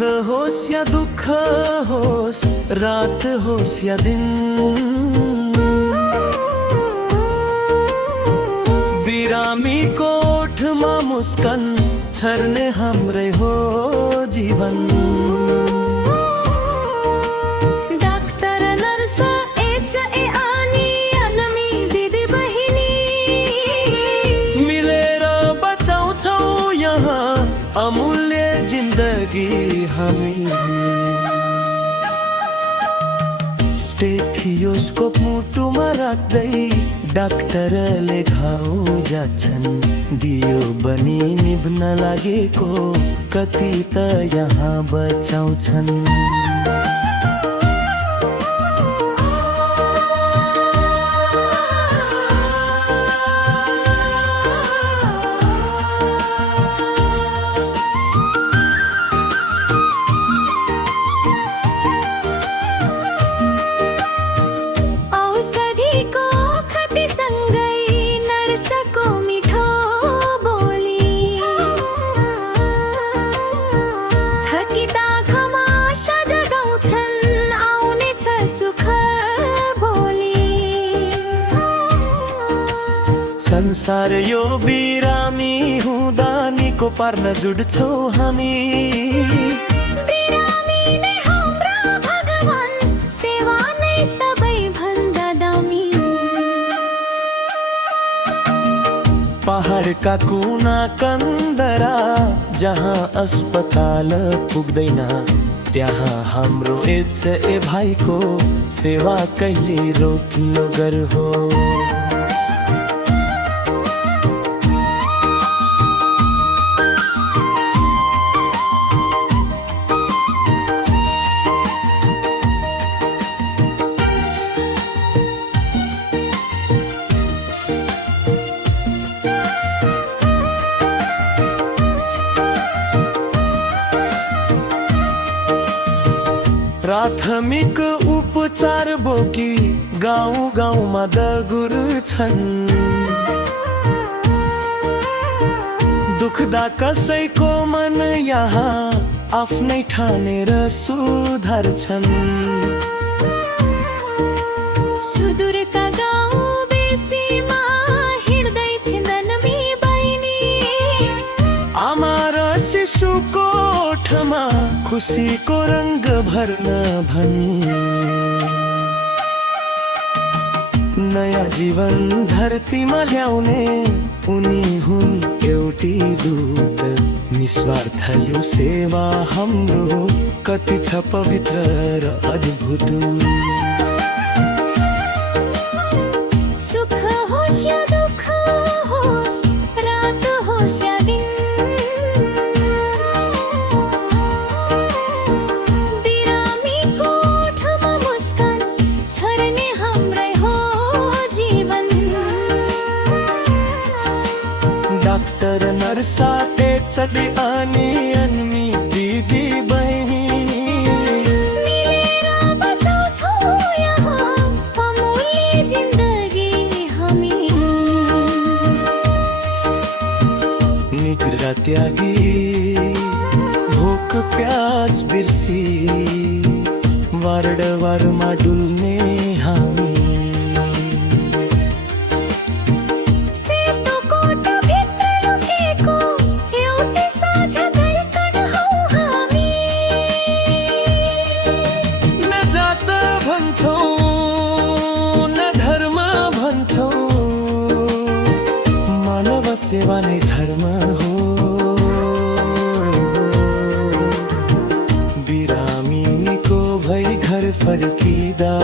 होस् या दुःख होस्, रात होस् या दिन, बिरामीको ओठमा मुस्कान छर्ने हाम्रै हो जीवन। डाक्टर नर्स HA अनि अनमी दिदी बहिनी मिलेर बचाउँछौँ यहाँ अमूल्य जिन्दगी हामी। स्टेथियोस्कोप मुटुमा राख्दै डाक्टरले घाउ जान्छन्, दियो बनी निभ्न लागेको कति त यहाँ बचाउँछन्। औषधिको खतीसँगै नर्सको मिठो बोली, थकिता खमासा जगाउँछन् आउनेछ सुख भोलि। संसार यो बिरामी हुँदा निको पार्न जुट्छौँ हामी। बिरामी नै हाम्रा भगवान, सेवा नै सबैभन्दा दामी। पहाडका कुना कन्दरा जहाँ अस्पताल पुग्दैन, त्यहाँ हाम्रो HA भाइको सेवा कहिले रोकिलो गर हो। प्राथमिक उपचार बोकी गाउँ गाउँमा दगुर छन्, दुख्दा कसैको मन यहाँ आफ्नै ठानेर सुधार्छन्। सुदूरका गाउँ बेसीमा हिँड्दै छिन्दन् मी बहिनी, आमा र शिशुको ओठमा खुसीको रङ्ग भर्न भनी। नयाँ जीवन धरतीमा ल्याउने उनी हुन् एउटी दूत, निस्वार्थ यो सेवा हाम्रो कति छ पवित्र र अद्भुत। सुख होस् या दुःख होस्, रात होस् या दिन, बिरामीको ओठमा मुस्कान छर्ने हाम्रै हो जीवन। डाक्टर नर्स HA अनि अनमी दिदी बहिनी मिलेर बचाउँछौँ यहाँ अमूल्य जिन्दगी हामी। निद्रा त्यागी भोक प्यास बिर्सी वारडवारमा डुल्ने हामी। सेतो कोठोभित्र लुकेको एउटै साझा धड्कन हौ हामी। न जात भन्छौँ न धर्म भन्छौँ, मानव सेवा नै धर्म हो। बिरामीको भई घर फर्किँदा